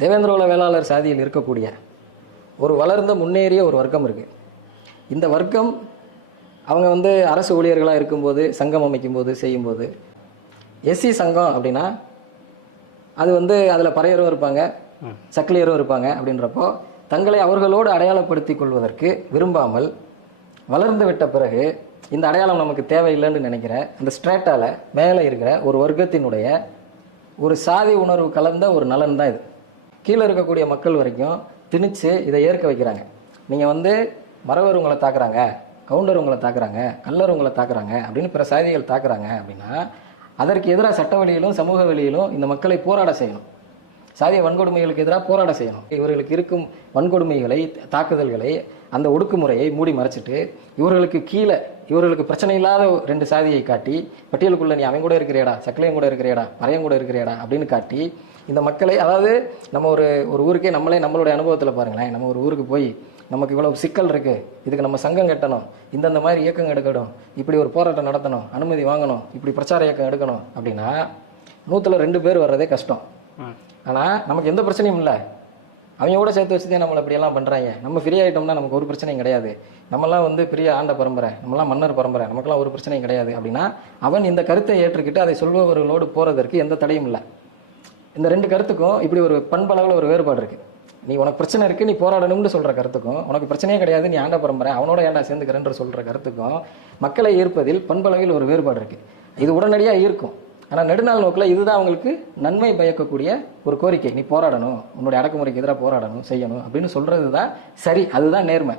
தேவேந்திர குல வேளாளர் சாதியில் இருக்கக்கூடிய ஒரு வளர்ந்த முன்னேறிய ஒரு வர்க்கம் இருக்குது. இந்த வர்க்கம் அவங்க வந்து அரசு ஊழியர்களாக இருக்கும்போது, சங்கம் அமைக்கும்போது, செய்யும்போது, எஸ்சி சங்கம் அப்படின்னா அது வந்து அதில் பறையரும் இருப்பாங்க, சக்கிலியரும் இருப்பாங்க. அப்படின்றப்போ தங்களை அவர்களோடு அடையாளப்படுத்திக் கொள்வதற்கு விரும்பாமல் வளர்ந்து விட்ட பிறகு இந்த அடையாளம் நமக்கு தேவையில்லைன்னு நினைக்கிற அந்த ஸ்ட்ரேட்டால மேலே இருக்கிற ஒரு வர்க்கத்தினுடைய ஒரு சாதி உணர்வு கலந்த ஒரு நலன் தான் இது. கீழே இருக்கக்கூடிய மக்கள் வரைக்கும் திணிச்சு இதை ஏற்க வைக்கிறாங்க. நீங்கள் வந்து மறவர் உங்களை தாக்குறாங்க, கவுண்டர் உங்களை தாக்குறாங்க, கல்லர் உங்களை தாக்குறாங்க அப்படின்னு பிற சாதிகள் தாக்குறாங்க அப்படின்னா அதற்கு எதிராக சட்ட வழியிலும் சமூக வழியிலும் இந்த மக்களை போராட செய்யணும். சாதிய வன்கொடுமைகளுக்கு எதிராக போராட செய்யணும். இவர்களுக்கு இருக்கும் வன்கொடுமைகளை, தாக்குதல்களை, அந்த ஒடுக்குமுறையை மூடி மறைச்சிட்டு இவர்களுக்கு கீழே இவர்களுக்கு பிரச்சனை இல்லாத ரெண்டு சாதியை காட்டி பட்டியலுக்குள்ள நீ அவன் கூட இருக்கிறியடா, சக்கலையும் கூட இருக்கிறியடா, பறையம் கூட இருக்கிறியடா அப்படின்னு காட்டி இந்த மக்களை, அதாவது நம்ம ஒரு ஊருக்கே நம்மளுடைய அனுபவத்தில் பாருங்களேன், நம்ம ஒரு ஊருக்கு போய் நமக்கு இவ்வளவு சிக்கல் இருக்கு, இதுக்கு நம்ம சங்கம் கட்டணும், இந்தந்த மாதிரி இயக்கம் எடுக்கணும், இப்படி ஒரு போராட்டம் நடத்தணும், அனுமதி வாங்கணும், இப்படி பிரச்சார இயக்கம் எடுக்கணும் அப்படின்னா 100ல் 2 பேர் வர்றதே கஷ்டம். ஆனால் நமக்கு எந்த பிரச்சனையும் இல்லை, அவங்க கூட சேர்த்து வச்சுதே நம்மளை இப்படியெல்லாம் பண்ணுறாங்க. நம்ம ஃப்ரீ ஆகிட்டோம்னா நமக்கு ஒரு பிரச்சனையும் கிடையாது, நம்மளாம் வந்து பெரிய ஆண்ட பரம்பரை, நம்மளாம் மன்னர் பரம்பரை, நமக்கெல்லாம் ஒரு பிரச்சனையும் கிடையாது அப்படின்னா அவன் இந்த கருத்தை ஏற்றுக்கிட்டு அதை சொல்பவர்களோடு போகிறதற்கு எந்த தடையும் இல்லை. இந்த 2 கருத்துக்கும் இப்படி ஒரு பண்பளவில் ஒரு வேறுபாடு இருக்குது. நீ உனக்கு பிரச்சனை இருக்குது, நீ போராடணும்னு சொல்கிற கருத்துக்கும், உனக்கு பிரச்சனையே கிடையாது, நீ ஆண்ட பரம்பரை, அவனோட ஏன்டா சேர்ந்துக்கிறேன்ற சொல்கிற கருத்துக்கும் மக்களை ஈர்ப்பதில் பண்பளவில் ஒரு வேறுபாடு இருக்குது. இது உடனடியாக ஈர்க்கும். ஆனால் நெடுநாள் நோக்கில் இதுதான் அவங்களுக்கு நன்மை பயக்கக்கூடிய ஒரு கோரிக்கை. நீ போராடணும், உன்னுடைய அடக்குமுறைக்கு எதிராக போராடணும், செய்யணும் அப்படின்னு சொல்கிறது தான் சரி, அதுதான் நேர்மை.